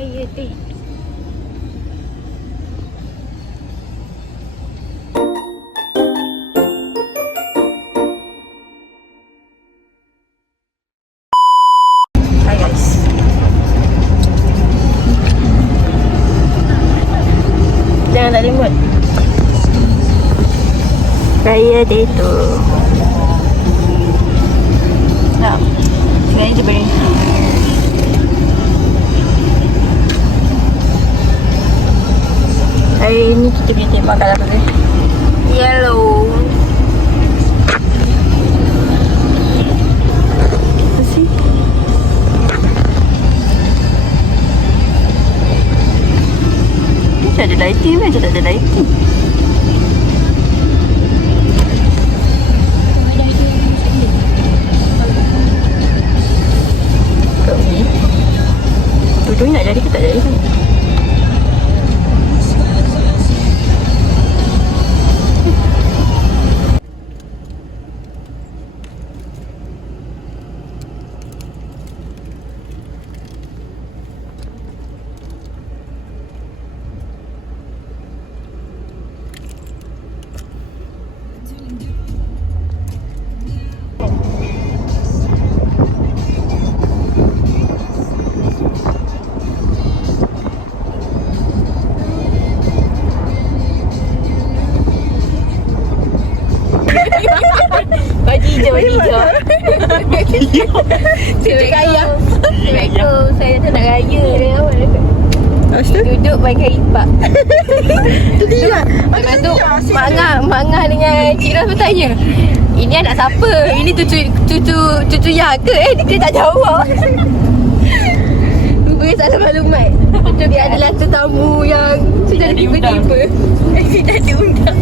Raya Day. Hai guys. Jangan tak remote. Raya Day tu. Tak. Sebenarnya je beri. Hari ni kita punya tema kat apa ni? Yellow. Apa sih? Macam ada lighting, macam tak ada lighting. Kau ni Tujuh nak jadi ke tak jadi kan? Baju hijau. Cik kaya. Assalamualaikum. Saya tu nak raya. Duduk pakai ipak. Tu dia. Lepas tu Mak Ngah dengan Cik Ras bertanya, ini anak siapa? Ini cucu Ya ke? Dia tak jawab. Beri salah maklumat. Betul dia adalah tetamu yang sudah tiba-tiba. Tidak diundang.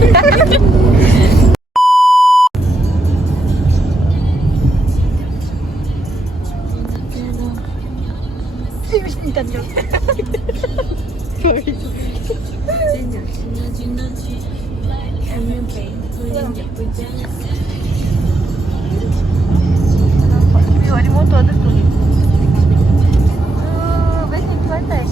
Ada motor tu tu. Best di pantai.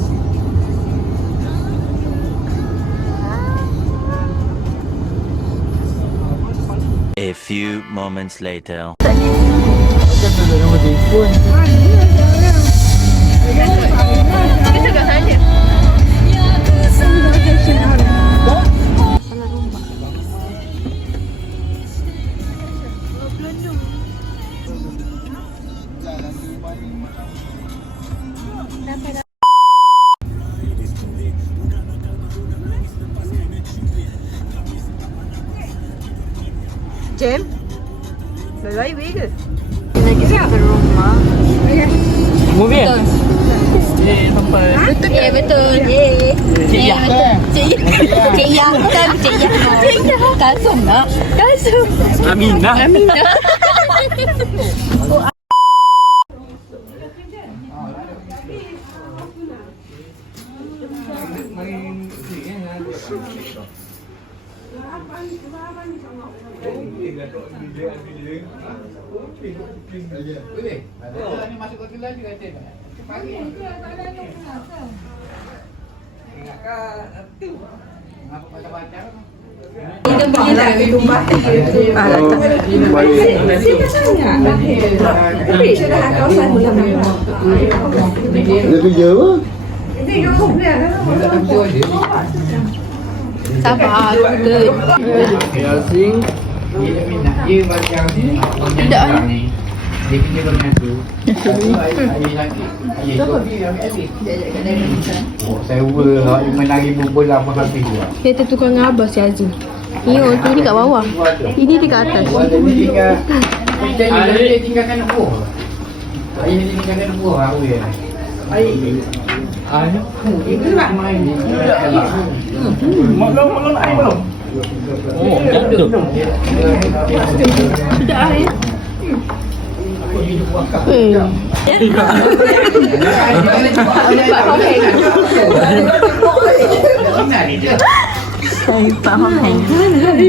A few moments later. Kita kat sana. Jam? Baik-baik ke? Lagi sampai rumah. Movie kan? Sampai. Betul ke? Betul. Cik Ya. Cik Ya. Bukan Cik Ya. Cik Ya. Kasum nak? Kasum. Aminah. Kita pergi lah ke rumah. Tapi sudah kawasan mula-mula. Dia kerja apa? Sabar, betul. Yasin. Tidak. Dia pergi dengan tu. Saya RM5,000 bola apa habis tu. Kereta tukang abah si Azim. Ini orang tu ni kat bawah. Ini di kat atas. Dia tinggalkan buah. Ayah dia tinggalkan buah aku ya. Ayah. Itu nak main ni. Maklum air belum? Oh, jatuh. Sudah air. Saya Pak Hong Heng.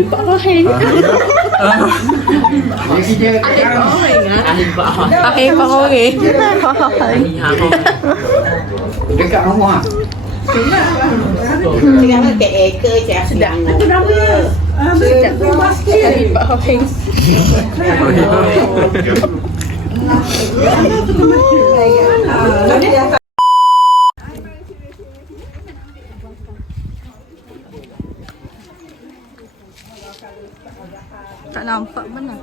Pak Hong Heng. Pak Hong Heng. Dekat rumah. Jangan ke eka je. Sedap. Itu berapa dia? Pak Hopeng. Tak nampak mana.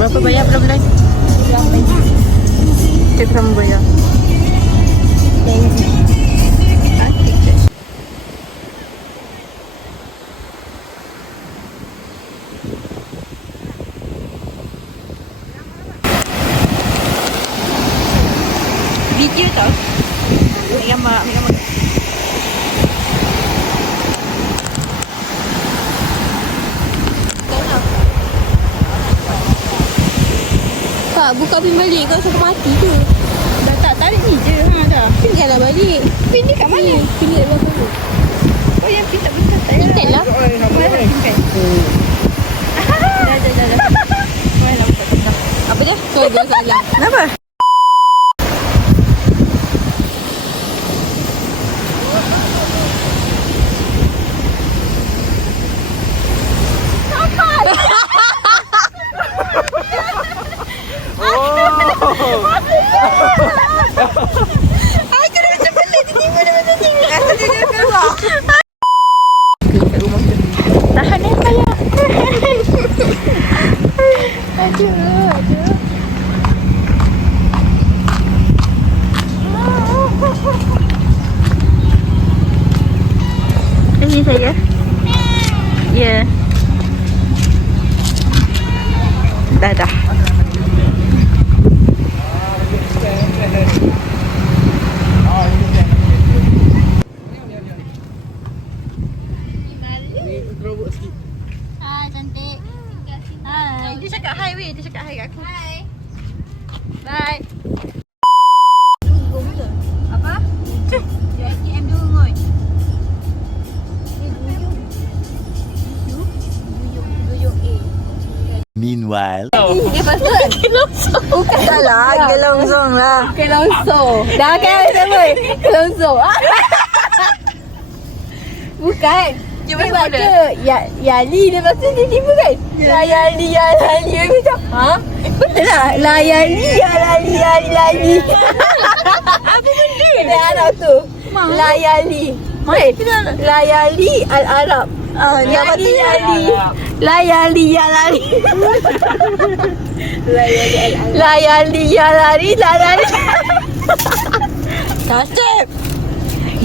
Berapa bayar bulan-bulan? Kita sama bayar. Video tau. Ambil gambar, ambil gambar. Kak, buka pin balik kau sampai mati tu. Dah tak tarik ni je. Ha dah. Tinggallah balik. Pin ni kat mana? Pin ni kat belakang tu. Oh yang pin tak betul tak? Pin lah. Mana pin pen? Dah. Mana nampak. Apa dia? Kau dia salah. Kenapa? Tahan saya. Aduh. Ini saya. Ya. Dah. Hai, cantik. Hai. Dia cakap hi weh. Dia cakap hi kat aku. Hai. Bye. Apa? Dia ATM dulu kot. Duyuk A. Meanwhile, Dia patut Gelongsong. Bukan salah. Gelongsong lah. Gelongsong. Dah kan sama. Gelongsong. Bukan. Dia baca Yali dia lepas tu dia tiba kan. La Yali ya Lali. Dia macam betul tak? La Yali ya Lali. Apa benda? Dia Arab tu. La Yali. La Yali Al-Arab. Yali Yali. La Yali ya Lali. La Yali ya Lali. La Lali. Kasih.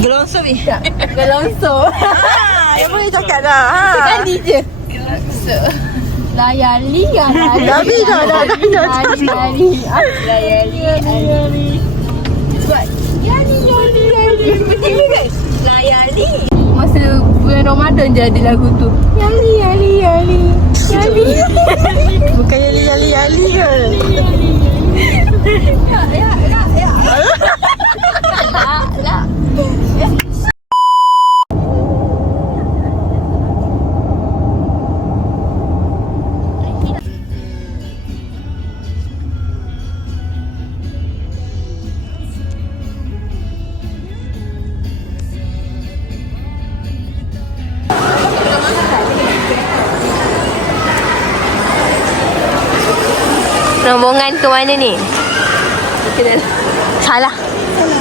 Gelongsong ni. Gelongsong. Yang boleh cakap dah. Sekali je. Gelongsong. Layali ya Lali. Dah. Layali. Sebab Yali. Betul kan? Layali. Masa bulan Ramadan je ada lagu tu. Yali. Bukan Yali ke? Ya. Tak. Rombongan ke mana ni? Salah.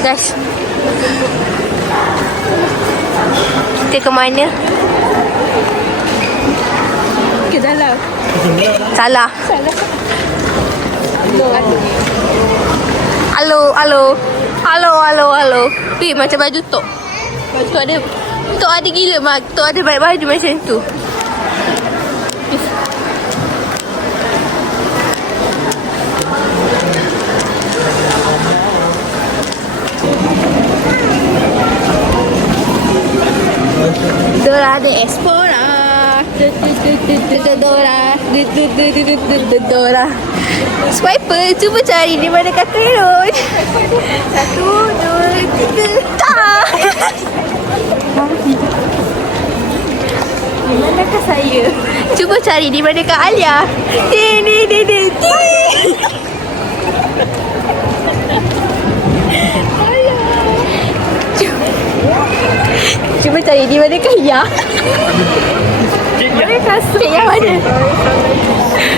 Guys. Kita ke mana? Ke dalam. Salah. Halo. Macam baju tok. Tok ada gila mak. Tok ada baik baju macam tu. Dora de Espora. Dora. lah. Swiper, cuba cari di mana kata road. 1, 2, 3. Tak. Di manakah saya? Cuba cari di manakah Alia. Ni. Cuba cari di manakah Ya. Mana kasut? Cik yang mana?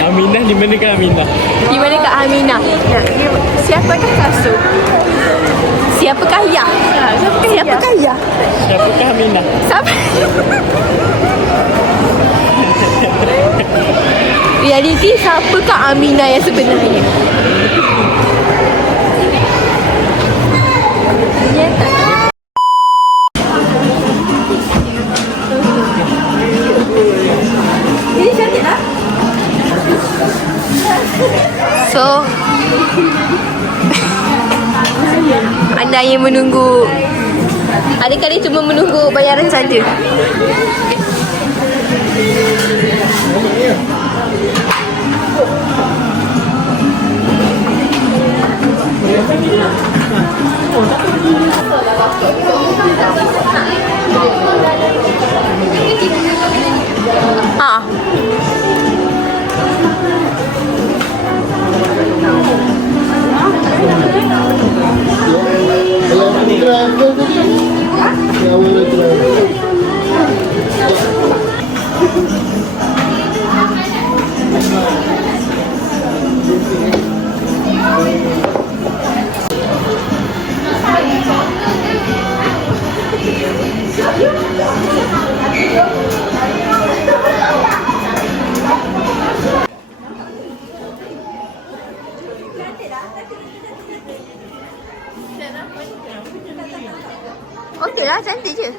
Aminah di mana ke Aminah? Di manakah Aminah? Siapakah kasut? Siapakah Ya? Siapakah Ya? Siapakah Aminah? Siapa? Realiti siapakah Aminah yang sebenarnya? Ya tak? Ini cantik lah. So anda yang menunggu, adakah dia cuma menunggu bayaran saja? Okey lah, cantik je.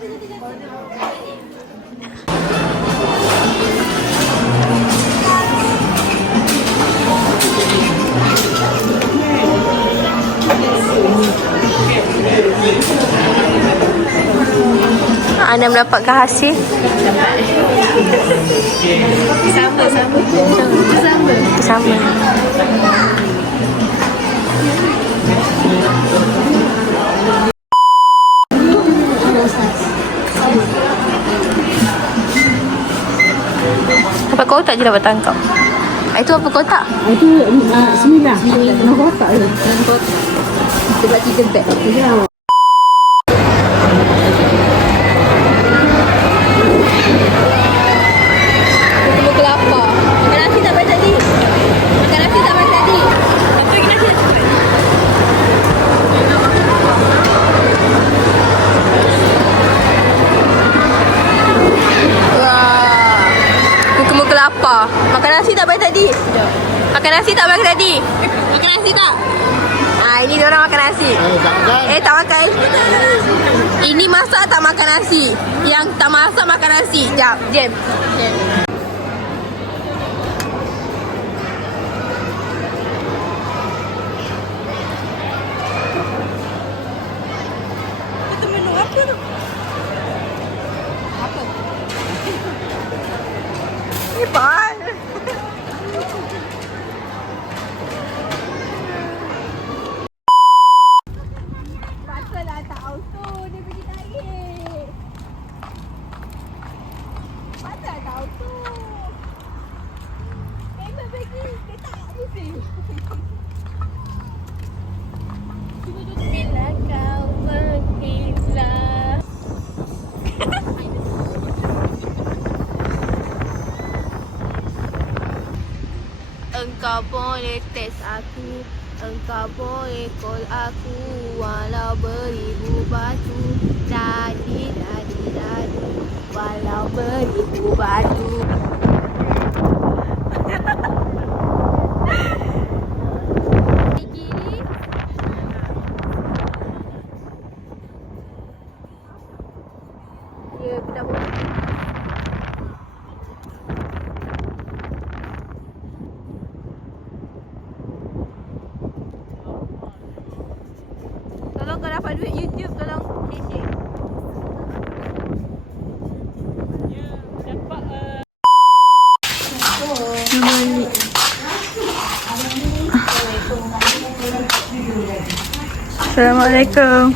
Anda mendapatkan hasil? Sama. Apa kotak je dapat tangkap? Itu apa kotak? Itu 9 kotak je. Sebab kita beg. Ketemu kelapa. Makan nasi tak baik tadi. Apa lagi nasi? Wah. Ketemu kelapa. Makan nasi tak baik tadi. Makan nasi tak baik tadi. Makan nasi tak? Ini diorang makan nasi. Tak makan. Ini masak tak makan nasi. Yang tak masak makan nasi. Jap, jam. Itu menu apa tu? Apa? Hebat. Patutlah tak auto dia pergi tarik. Patutlah tak auto. Tembak pergi, dia tak pusing. Bila kau menghilang. Engkau boleh test aku, engkau boleh call aku, walau beribu batu, dadi, walau beribu batu. Dia dah boleh. Kalau kau dapat duit YouTube, tolong share. Dapat Assalamualaikum.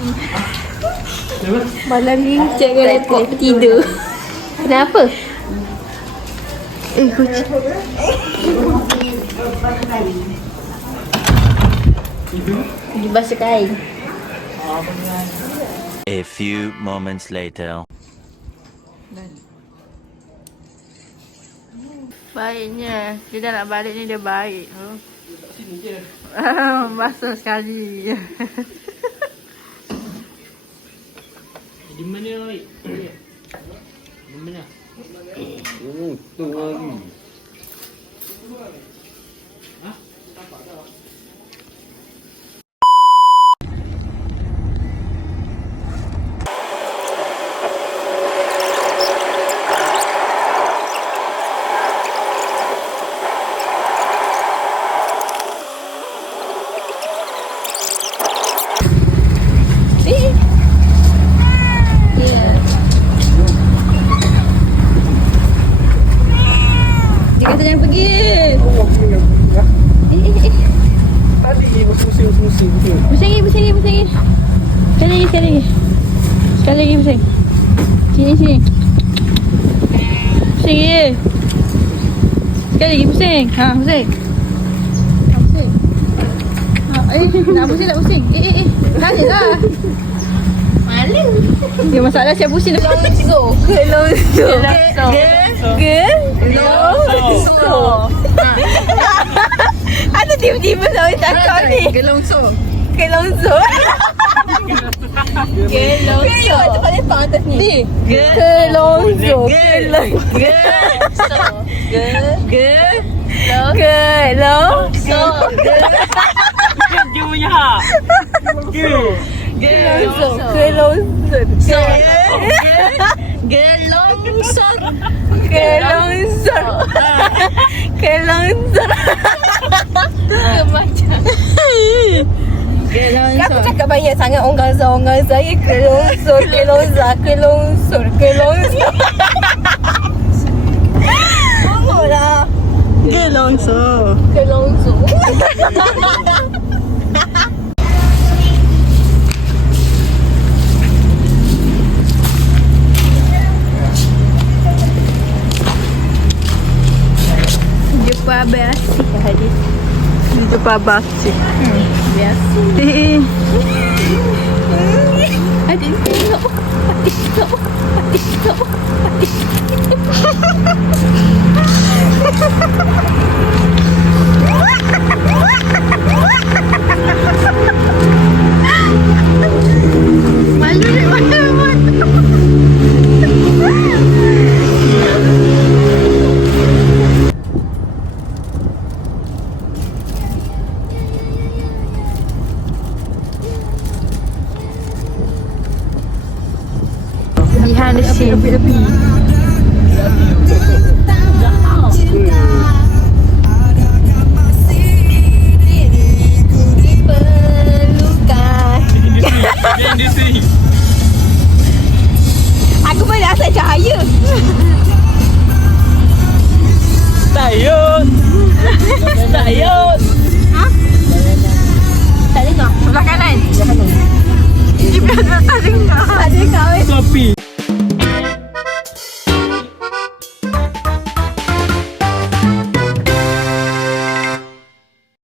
Malam ni Cik repot tidur. Kenapa? Kucing. Dia basuh kain. A few moments later. Baiknya. Dia dah nak balik ni, dia baik. Basuh sekali. Di mana, oi? Di mana? Oh, tu lagi. Dia kata jangan pergi. Pusing lagi. Sekali lagi pusing. Sini. Pusing lagi. Sekali lagi pusing. Pusing. Nak pusing. Tanya lah. Malu. Dia masalah siap pusing. Kelongso. Ada tiba-tiba saya cakap ni. Kelongso. Itu paling pantas ni. Kelongso. Aku cakap banyak sangat orang saya kelongso. Tengoklah. Kelongso. Jumpa Abasi tadi. Jumpa Abasi. Biasa. Adik tengok. Behind the scene.